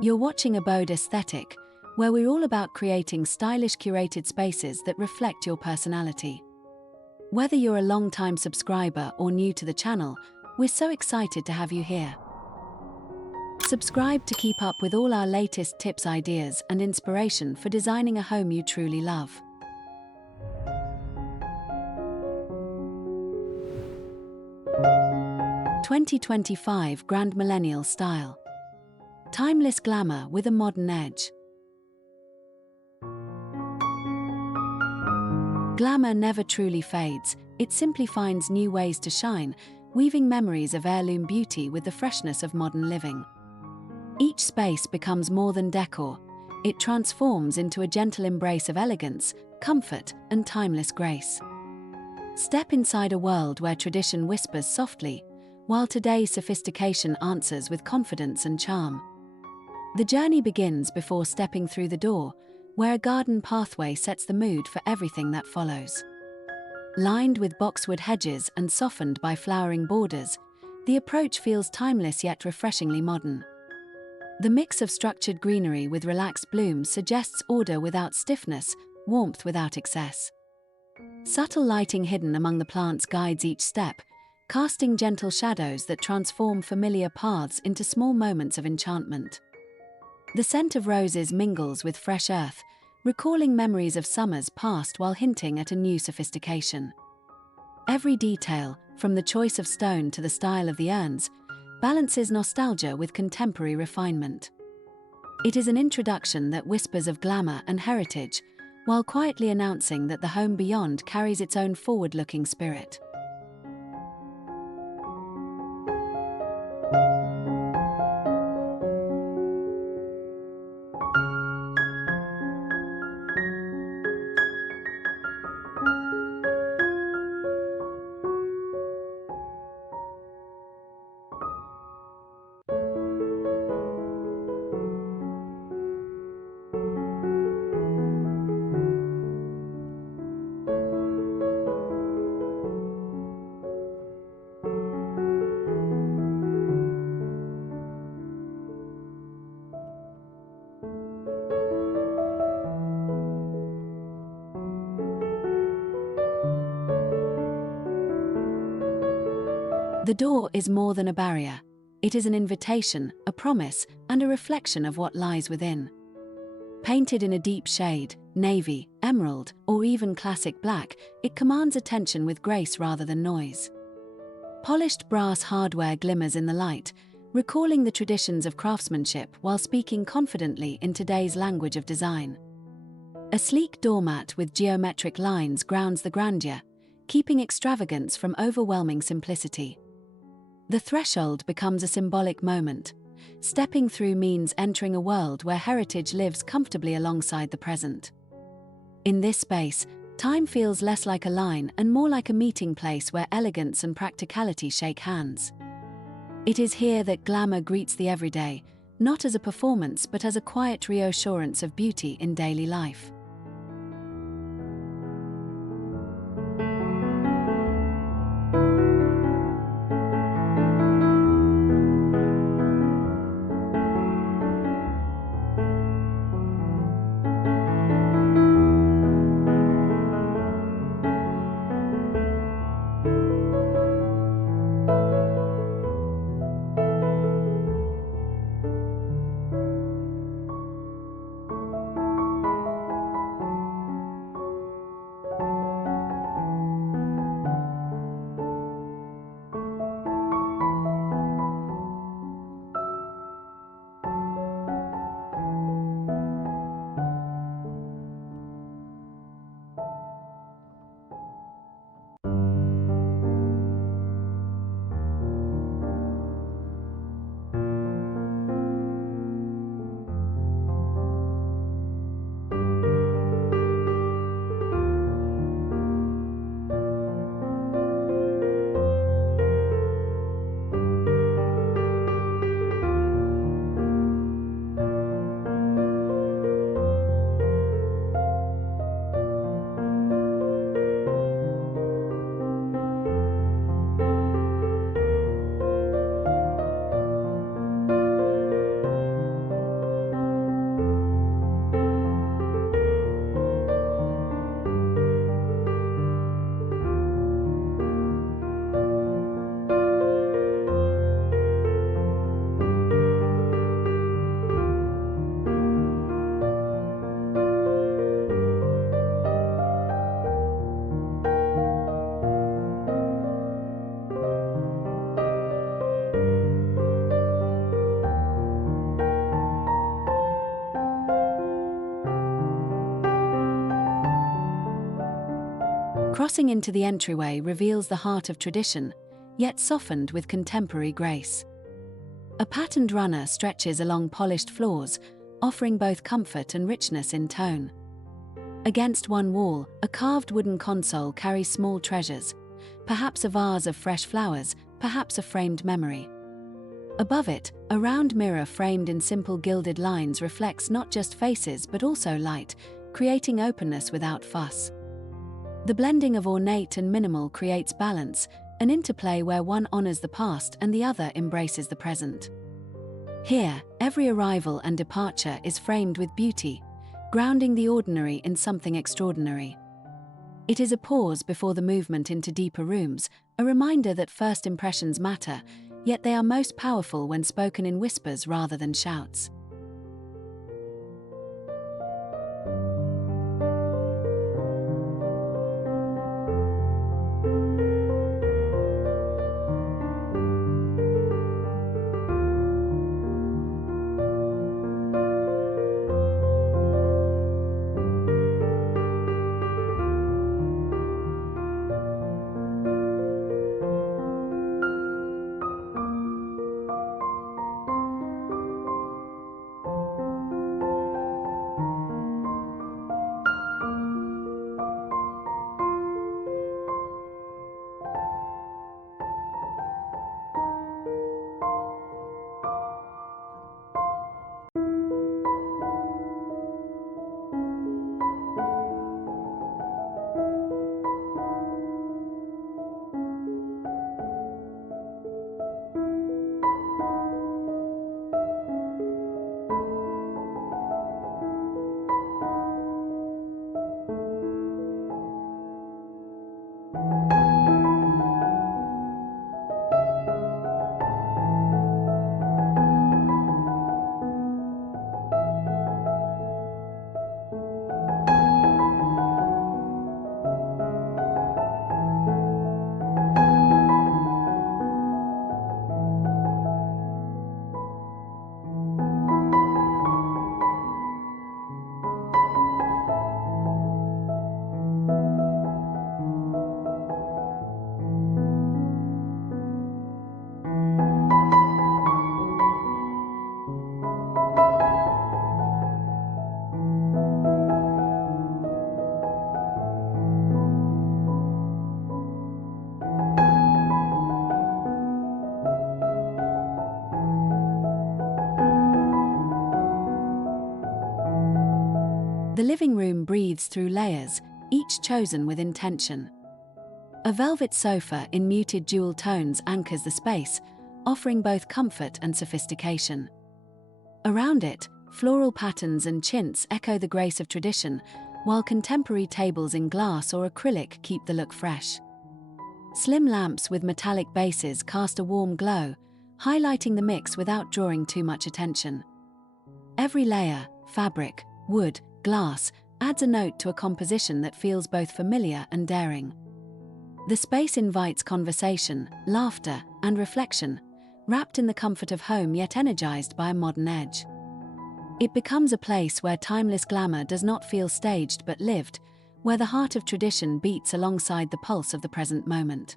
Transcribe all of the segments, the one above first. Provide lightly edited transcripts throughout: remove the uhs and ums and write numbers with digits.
You're watching Abode Aesthetic, where we're all about creating stylish curated spaces that reflect your personality. Whether you're a long-time subscriber or new to the channel, we're so excited to have you here. Subscribe to keep up with all our latest tips, ideas, and inspiration for designing a home you truly love. (2025) Grandmillennial style. Timeless glamour with a modern edge. Glamour never truly fades, it simply finds new ways to shine, weaving memories of heirloom beauty with the freshness of modern living. Each space becomes more than decor, it transforms into a gentle embrace of elegance, comfort, and timeless grace. Step inside a world where tradition whispers softly, while today's sophistication answers with confidence and charm. The journey begins before stepping through the door, where a garden pathway sets the mood for everything that follows. Lined with boxwood hedges and softened by flowering borders, the approach feels timeless yet refreshingly modern. The mix of structured greenery with relaxed blooms suggests order without stiffness, warmth without excess. Subtle lighting hidden among the plants guides each step, casting gentle shadows that transform familiar paths into small moments of enchantment. The scent of roses mingles with fresh earth, recalling memories of summers past while hinting at a new sophistication. Every detail, from the choice of stone to the style of the urns, balances nostalgia with contemporary refinement. It is an introduction that whispers of glamour and heritage, while quietly announcing that the home beyond carries its own forward-looking spirit. The door is more than a barrier. It is an invitation, a promise, and a reflection of what lies within. Painted in a deep shade, navy, emerald, or even classic black, it commands attention with grace rather than noise. Polished brass hardware glimmers in the light, recalling the traditions of craftsmanship while speaking confidently in today's language of design. A sleek doormat with geometric lines grounds the grandeur, keeping extravagance from overwhelming simplicity. The threshold becomes a symbolic moment. Stepping through means entering a world where heritage lives comfortably alongside the present. In this space, time feels less like a line and more like a meeting place where elegance and practicality shake hands. It is here that glamour greets the everyday, not as a performance but as a quiet reassurance of beauty in daily life. Crossing into the entryway reveals the heart of tradition, yet softened with contemporary grace. A patterned runner stretches along polished floors, offering both comfort and richness in tone. Against one wall, a carved wooden console carries small treasures, perhaps a vase of fresh flowers, perhaps a framed memory. Above it, a round mirror framed in simple gilded lines reflects not just faces but also light, creating openness without fuss. The blending of ornate and minimal creates balance, an interplay where one honors the past and the other embraces the present. Here, every arrival and departure is framed with beauty, grounding the ordinary in something extraordinary. It is a pause before the movement into deeper rooms, a reminder that first impressions matter, yet they are most powerful when spoken in whispers rather than shouts. The living room breathes through layers, each chosen with intention. A velvet sofa in muted jewel tones anchors the space, offering both comfort and sophistication. Around it, floral patterns and chintz echo the grace of tradition, while contemporary tables in glass or acrylic keep the look fresh. Slim lamps with metallic bases cast a warm glow, highlighting the mix without drawing too much attention. Every layer, fabric, wood, glass, adds a note to a composition that feels both familiar and daring. The space invites conversation, laughter, and reflection, wrapped in the comfort of home yet energized by a modern edge. It becomes a place where timeless glamour does not feel staged but lived, where the heart of tradition beats alongside the pulse of the present moment.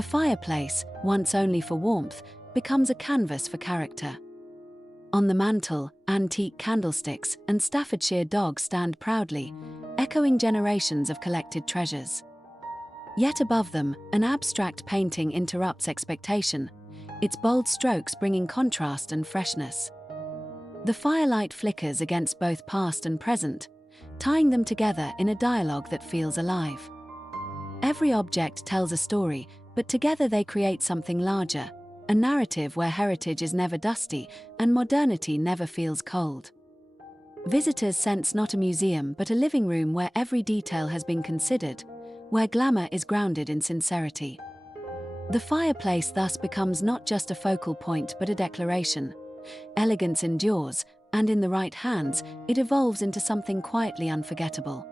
The fireplace, once only for warmth, becomes a canvas for character. On the mantel, antique candlesticks and Staffordshire dogs stand proudly, echoing generations of collected treasures. Yet above them, an abstract painting interrupts expectation, its bold strokes bringing contrast and freshness. The firelight flickers against both past and present, tying them together in a dialogue that feels alive. Every object tells a story, but together they create something larger, a narrative where heritage is never dusty and modernity never feels cold. Visitors sense not a museum but a living room where every detail has been considered, where glamour is grounded in sincerity. The fireplace thus becomes not just a focal point but a declaration. Elegance endures, and in the right hands, it evolves into something quietly unforgettable.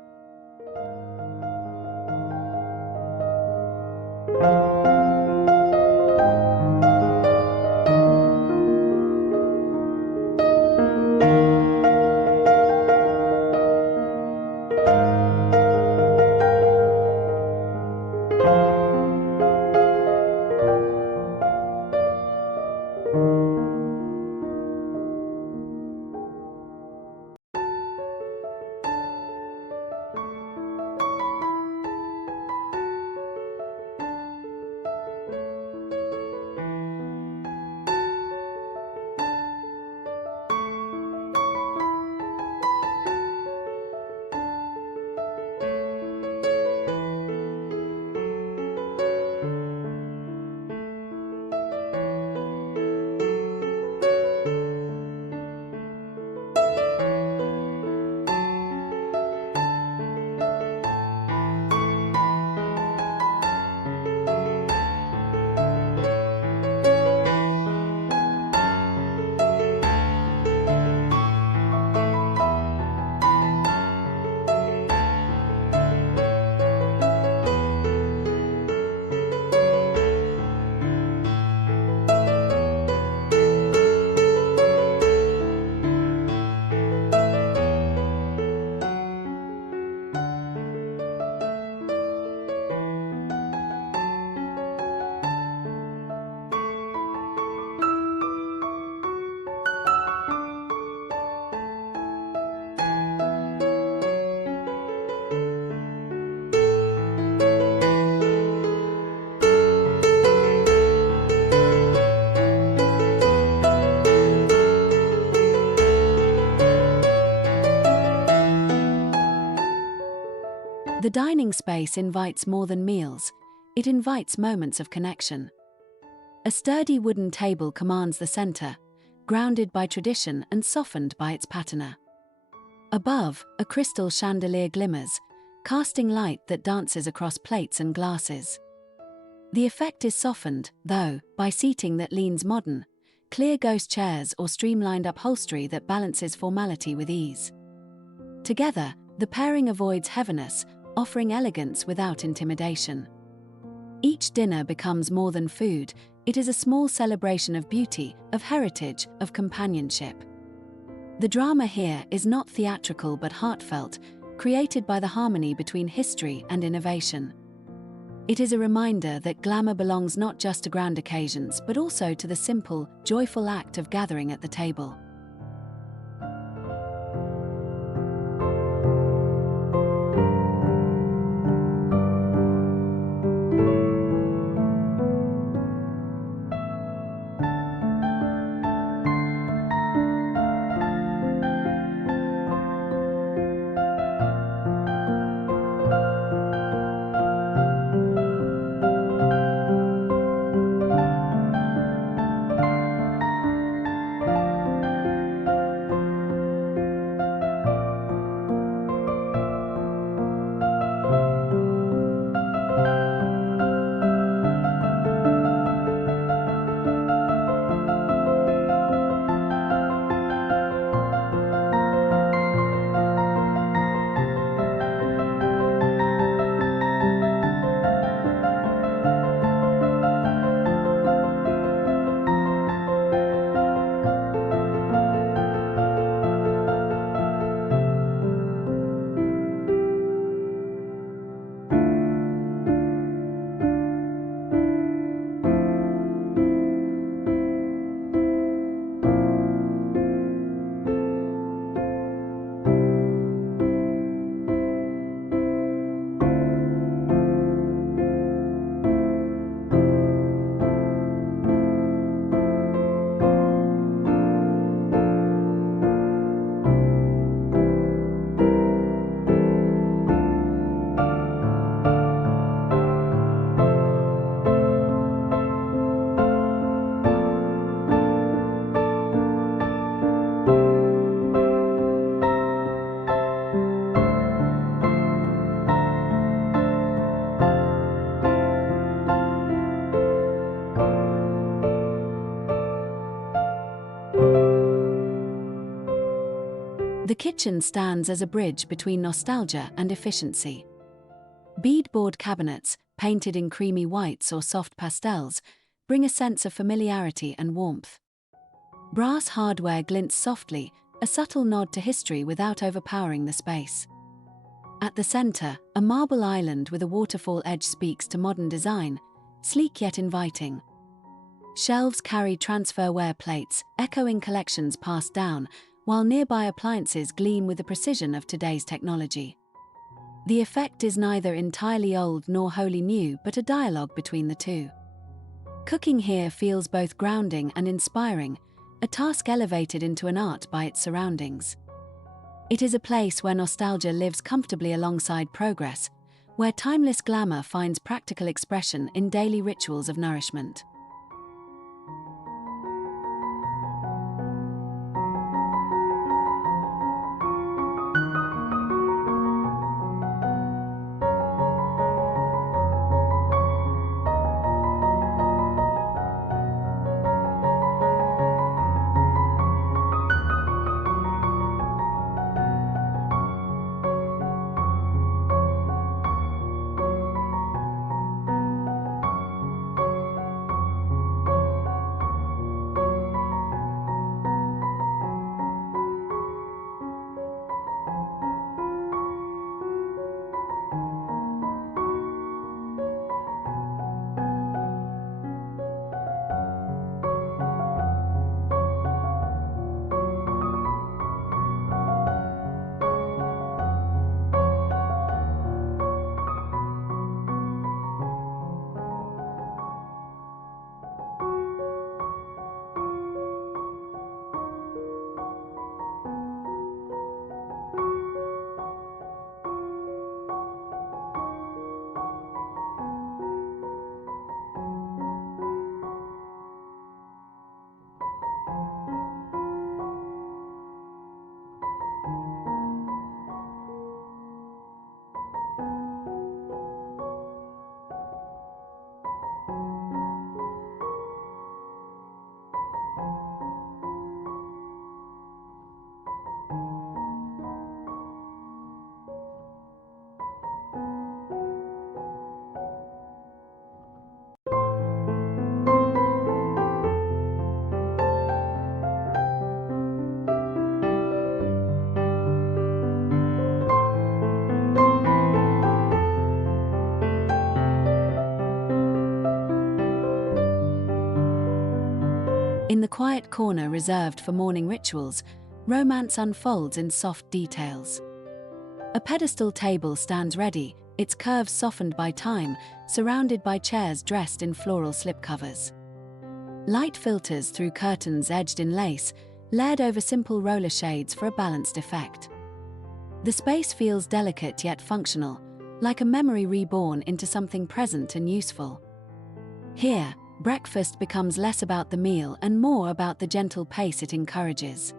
The dining space invites more than meals, it invites moments of connection. A sturdy wooden table commands the center, grounded by tradition and softened by its patina. Above, a crystal chandelier glimmers, casting light that dances across plates and glasses. The effect is softened, though, by seating that leans modern, clear ghost chairs or streamlined upholstery that balances formality with ease. Together, the pairing avoids heaviness, offering elegance without intimidation. Each dinner becomes more than food, it is a small celebration of beauty, of heritage, of companionship. The drama here is not theatrical but heartfelt, created by the harmony between history and innovation. It is a reminder that glamour belongs not just to grand occasions but also to the simple, joyful act of gathering at the table. kitchen stands as a bridge between nostalgia and efficiency. Beadboard cabinets, painted in creamy whites or soft pastels, bring a sense of familiarity and warmth. Brass hardware glints softly, a subtle nod to history without overpowering the space. At the center, a marble island with a waterfall edge speaks to modern design, sleek yet inviting. Shelves carry transferware plates, echoing collections passed down, while nearby appliances gleam with the precision of today's technology. The effect is neither entirely old nor wholly new, but a dialogue between the two. Cooking here feels both grounding and inspiring, a task elevated into an art by its surroundings. It is a place where nostalgia lives comfortably alongside progress, where timeless glamour finds practical expression in daily rituals of nourishment. In the quiet corner reserved for morning rituals, romance unfolds in soft details. A pedestal table stands ready, its curves softened by time, surrounded by chairs dressed in floral slipcovers. Light filters through curtains edged in lace, layered over simple roller shades for a balanced effect. The space feels delicate yet functional, like a memory reborn into something present and useful. Here, breakfast becomes less about the meal and more about the gentle pace it encourages.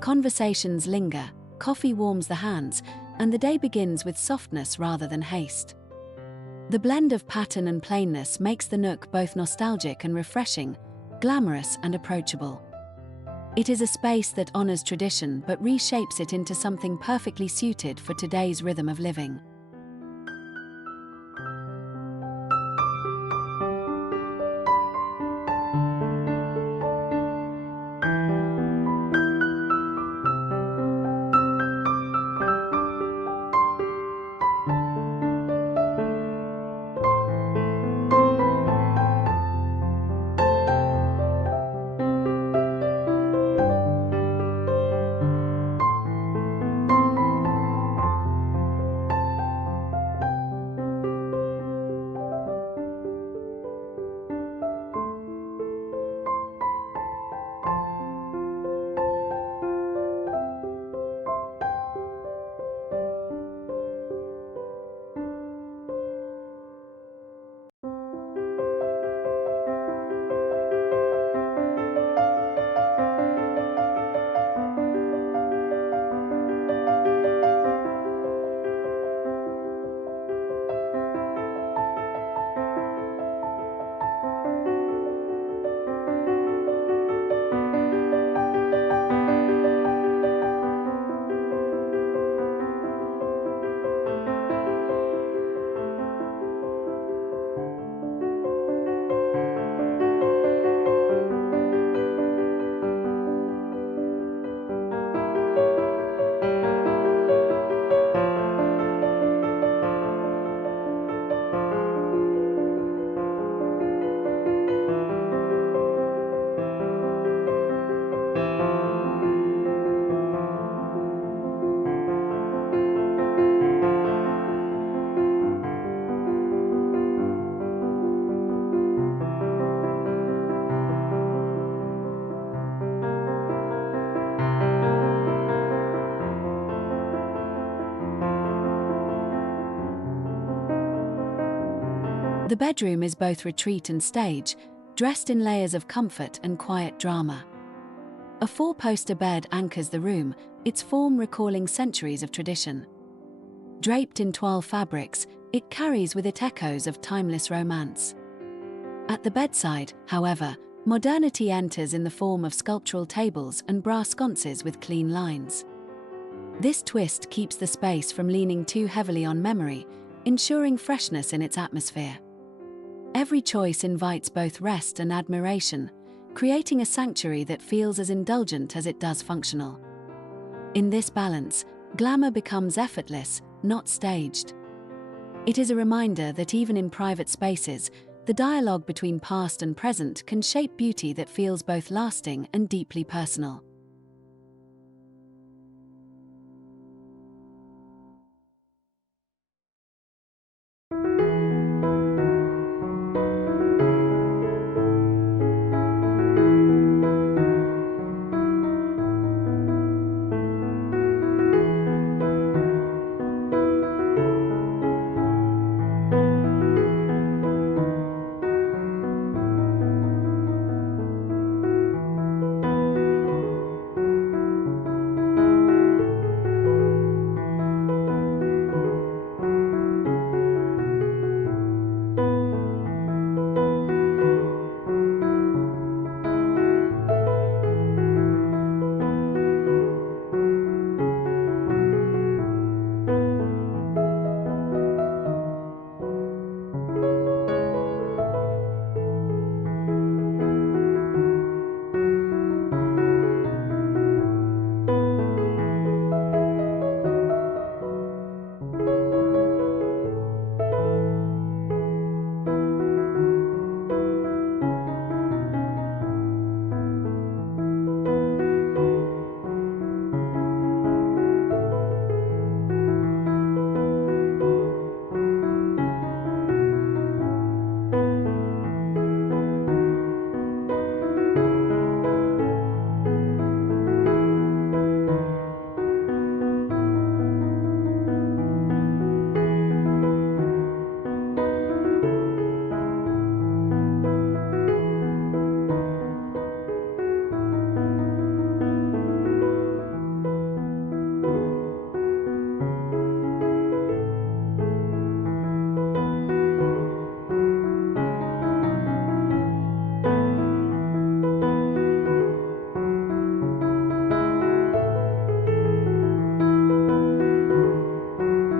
Conversations linger, coffee warms the hands, and the day begins with softness rather than haste. The blend of pattern and plainness makes the nook both nostalgic and refreshing, glamorous and approachable. It is a space that honors tradition but reshapes it into something perfectly suited for today's rhythm of living. The bedroom is both retreat and stage, dressed in layers of comfort and quiet drama. A four-poster bed anchors the room, its form recalling centuries of tradition. Draped in toile fabrics, it carries with it echoes of timeless romance. At the bedside, however, modernity enters in the form of sculptural tables and brass sconces with clean lines. This twist keeps the space from leaning too heavily on memory, ensuring freshness in its atmosphere. Every choice invites both rest and admiration, creating a sanctuary that feels as indulgent as it does functional. In this balance, glamour becomes effortless, not staged. It is a reminder that even in private spaces, the dialogue between past and present can shape beauty that feels both lasting and deeply personal.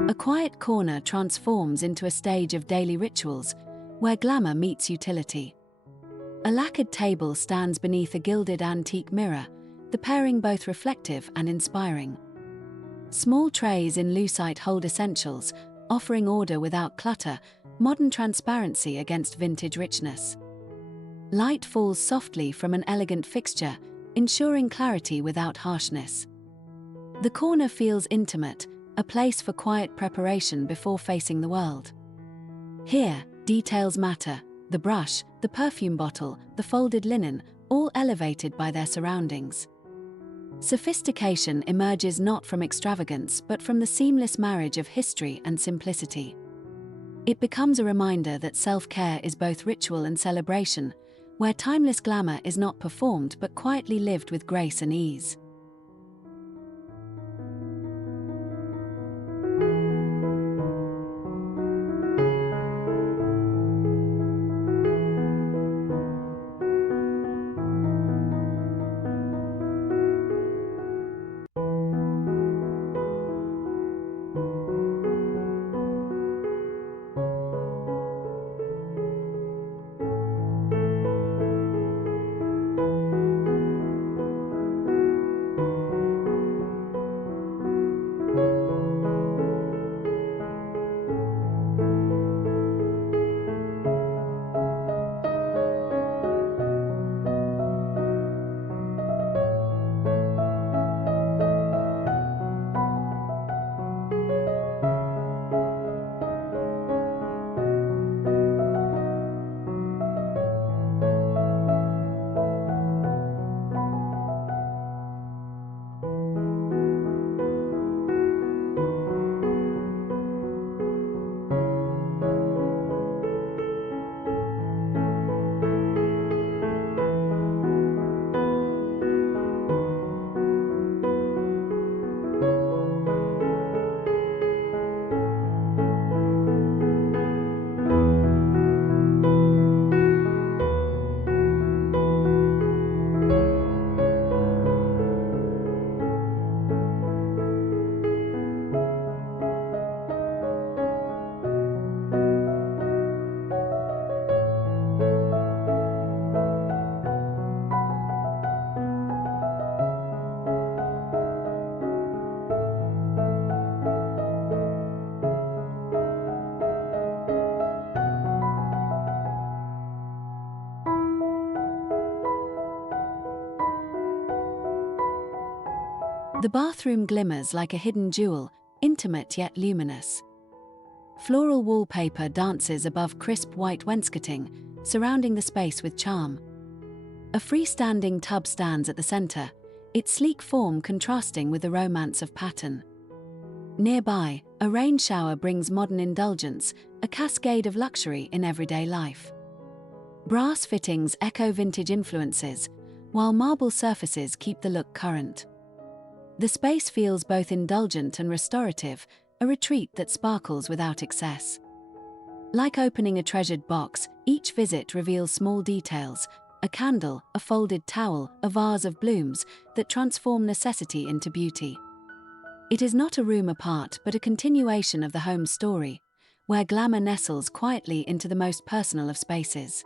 A quiet corner transforms into a stage of daily rituals, where glamour meets utility. A lacquered table stands beneath a gilded antique mirror, the pairing both reflective and inspiring. Small trays in lucite hold essentials, offering order without clutter, modern transparency against vintage richness. Light falls softly from an elegant fixture, ensuring clarity without harshness. The corner feels intimate, a place for quiet preparation before facing the world. Here, details matter: the brush, the perfume bottle, the folded linen, all elevated by their surroundings. Sophistication emerges not from extravagance but from the seamless marriage of history and simplicity. It becomes a reminder that self-care is both ritual and celebration, where timeless glamour is not performed but quietly lived with grace and ease. The bathroom glimmers like a hidden jewel, intimate yet luminous. Floral wallpaper dances above crisp white wainscoting, surrounding the space with charm. A freestanding tub stands at the center, its sleek form contrasting with the romance of pattern. Nearby, a rain shower brings modern indulgence, a cascade of luxury in everyday life. Brass fittings echo vintage influences, while marble surfaces keep the look current. The space feels both indulgent and restorative, a retreat that sparkles without excess. Like opening a treasured box, each visit reveals small details: a candle, a folded towel, a vase of blooms that transform necessity into beauty. It is not a room apart but a continuation of the home story, where glamour nestles quietly into the most personal of spaces.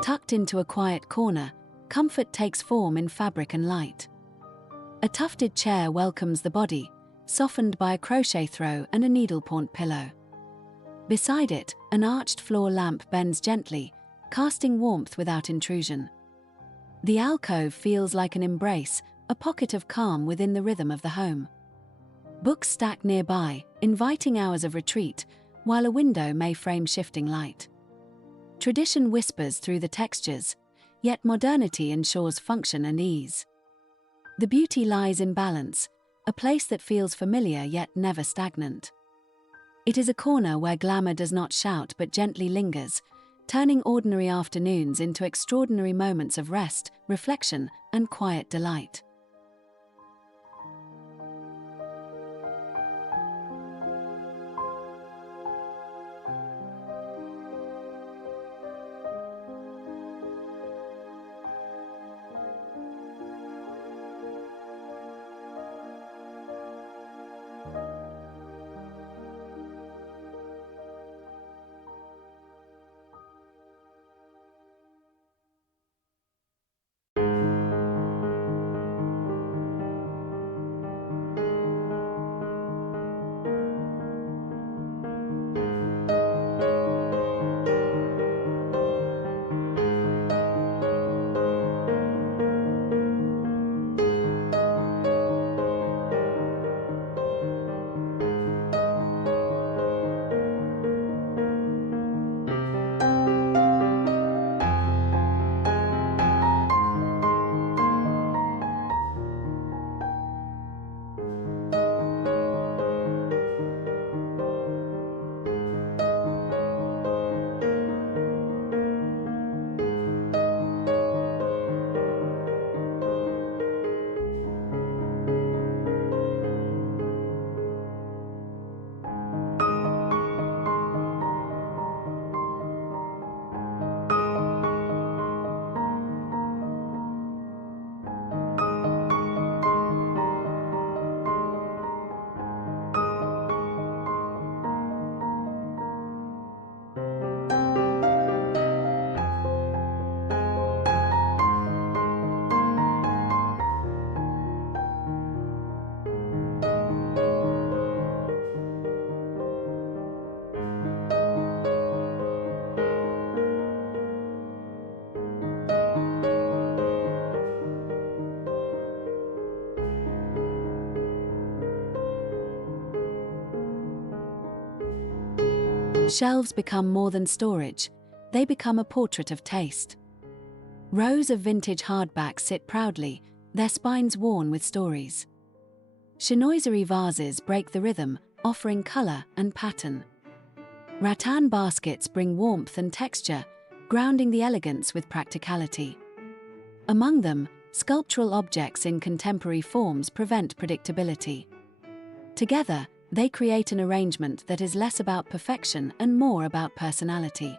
Tucked into a quiet corner, comfort takes form in fabric and light. A tufted chair welcomes the body, softened by a crochet throw and a needlepoint pillow. Beside it, an arched floor lamp bends gently, casting warmth without intrusion. The alcove feels like an embrace, a pocket of calm within the rhythm of the home. Books stack nearby, inviting hours of retreat, while a window may frame shifting light. Tradition whispers through the textures, yet modernity ensures function and ease. The beauty lies in balance, a place that feels familiar yet never stagnant. It is a corner where glamour does not shout but gently lingers, turning ordinary afternoons into extraordinary moments of rest, reflection, and quiet delight. Shelves become more than storage, they become a portrait of taste. Rows of vintage hardbacks sit proudly, their spines worn with stories. Chinoiserie vases break the rhythm, offering color and pattern. Rattan baskets bring warmth and texture, grounding the elegance with practicality. Among them, sculptural objects in contemporary forms prevent predictability. Together, they create an arrangement that is less about perfection and more about personality.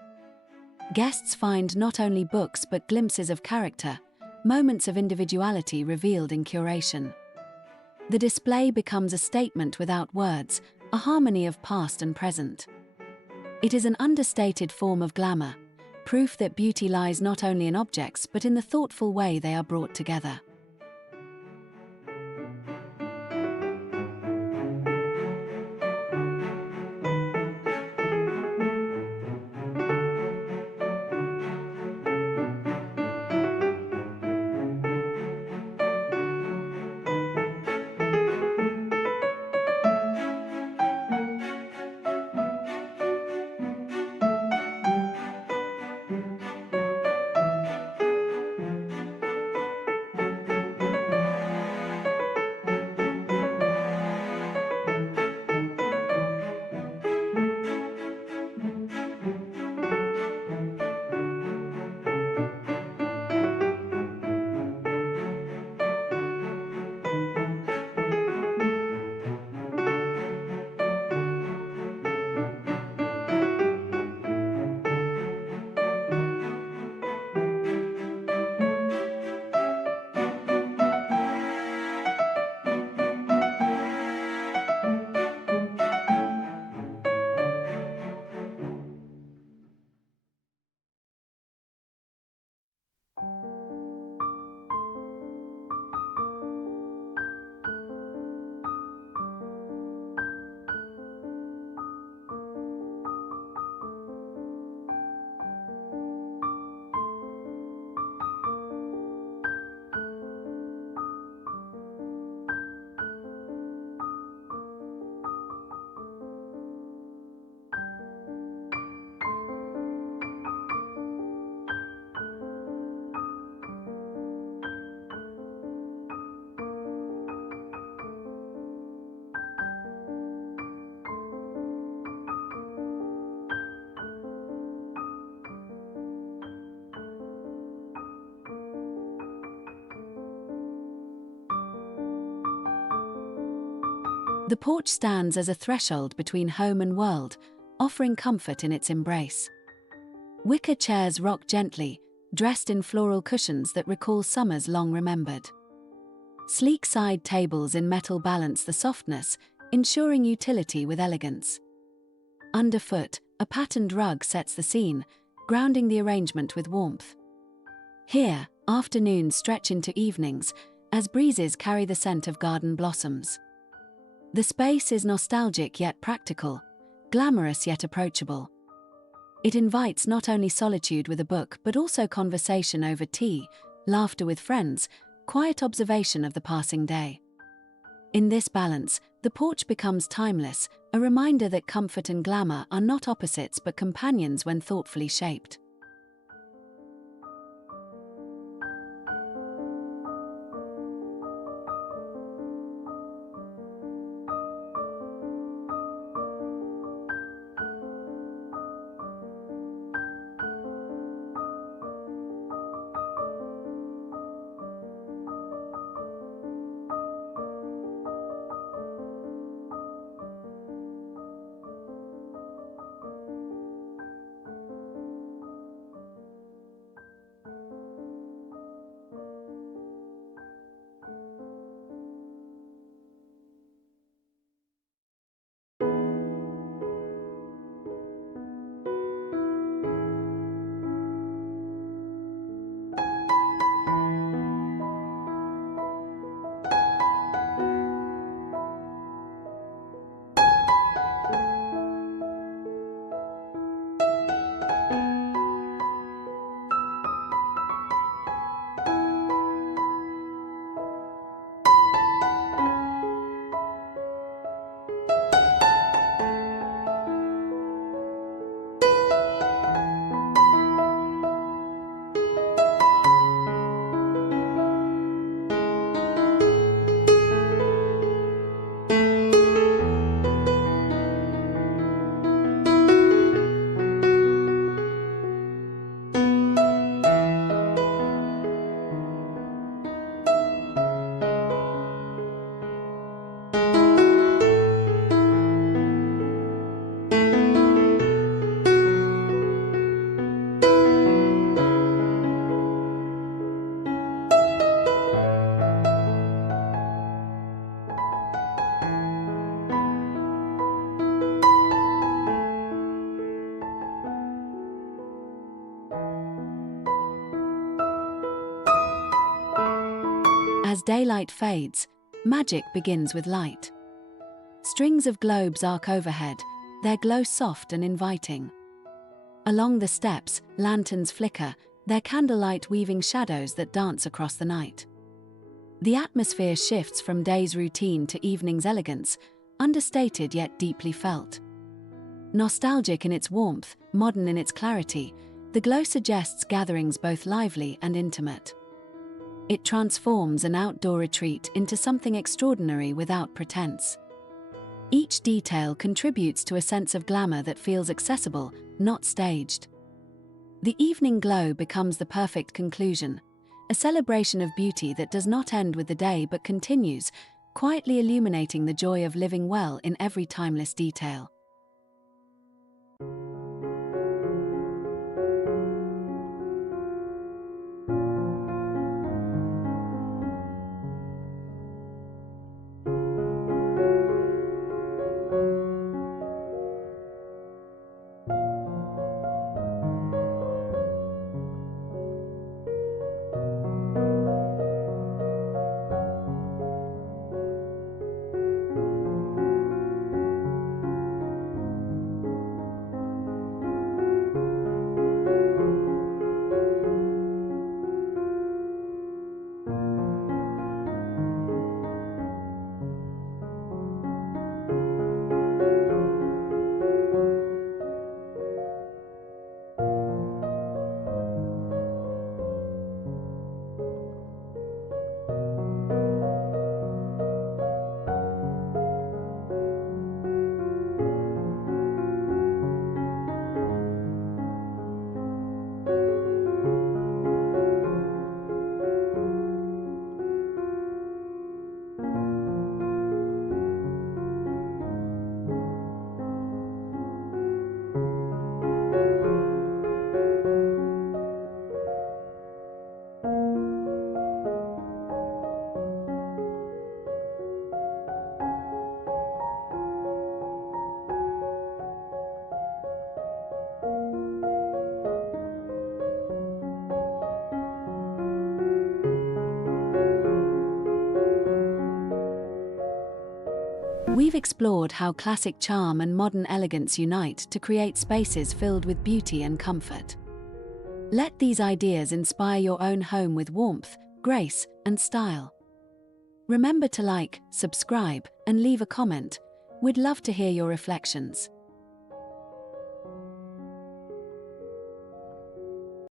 Guests find not only books but glimpses of character, moments of individuality revealed in curation. The display becomes a statement without words, a harmony of past and present. It is an understated form of glamour, proof that beauty lies not only in objects but in the thoughtful way they are brought together. The porch stands as a threshold between home and world, offering comfort in its embrace. Wicker chairs rock gently, dressed in floral cushions that recall summers long remembered. Sleek side tables in metal balance the softness, ensuring utility with elegance. Underfoot, a patterned rug sets the scene, grounding the arrangement with warmth. Here, afternoons stretch into evenings, as breezes carry the scent of garden blossoms. The space is nostalgic yet practical, glamorous yet approachable. It invites not only solitude with a book but also conversation over tea, laughter with friends, quiet observation of the passing day. In this balance, the porch becomes timeless, a reminder that comfort and glamour are not opposites but companions when thoughtfully shaped. As daylight fades, magic begins with light. Strings of globes arc overhead, their glow soft and inviting. Along the steps, lanterns flicker, their candlelight weaving shadows that dance across the night. The atmosphere shifts from day's routine to evening's elegance, understated yet deeply felt. Nostalgic in its warmth, modern in its clarity, the glow suggests gatherings both lively and intimate. It transforms an outdoor retreat into something extraordinary without pretense. Each detail contributes to a sense of glamour that feels accessible, not staged. The evening glow becomes the perfect conclusion, a celebration of beauty that does not end with the day but continues, quietly illuminating the joy of living well in every timeless detail. We've explored how classic charm and modern elegance unite to create spaces filled with beauty and comfort. Let these ideas inspire your own home with warmth, grace, and style. Remember to like, subscribe, and leave a comment. We'd love to hear your reflections.